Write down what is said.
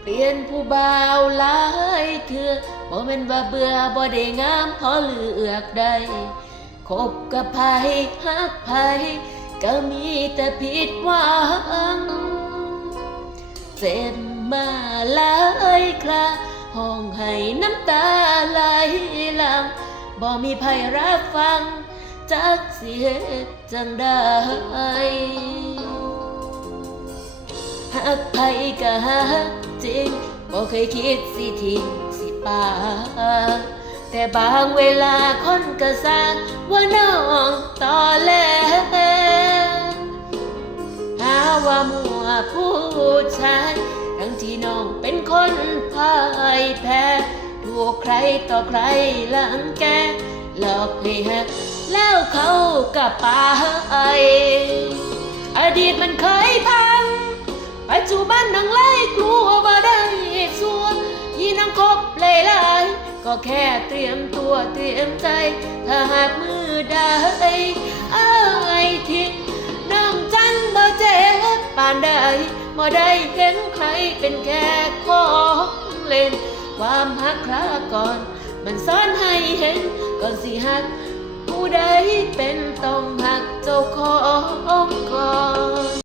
เปลี่ยนผู้บ่าวหลายเถื่อบ่แม่นว่าเบื่อบ่ได้งามพอเลือกได้คบกับไผฮักไผก็มีแต่ผิดหวังเจ็บมาหลายคราห้องให้น้ำตาไหลหลังบ่มีไผรับฟังจักสิเฮ็ดจังใดหักไผก็หักจริงบ่เคยคิดสิทิ้งสิป่าแต่บางเวลาคนก็สร้างว่าน้องตอแหลหาว่ามัวผู้ชายทั้งที่น้องเป็นคนพ่ายแพ้ถูกใครต่อใครหลังแกหลอกให้หักแล้วเขากับป่าอดีตมันเคยพังปัจจุบันนังไล่กลัวบ่ได้สัวยีนังคบหลายๆก็แค่เตรียมตัวเตรียมใจถ้าหากมือได้ทิ้งน้องจังบ่เจ็บปานใดบ่ได้เห็นใครเป็นแค่ของเล่นความหักคราก่อนมันสอนให้เห็นก่อนสิหักผู้ใดเป็นต้องหักเจ้าของก่อน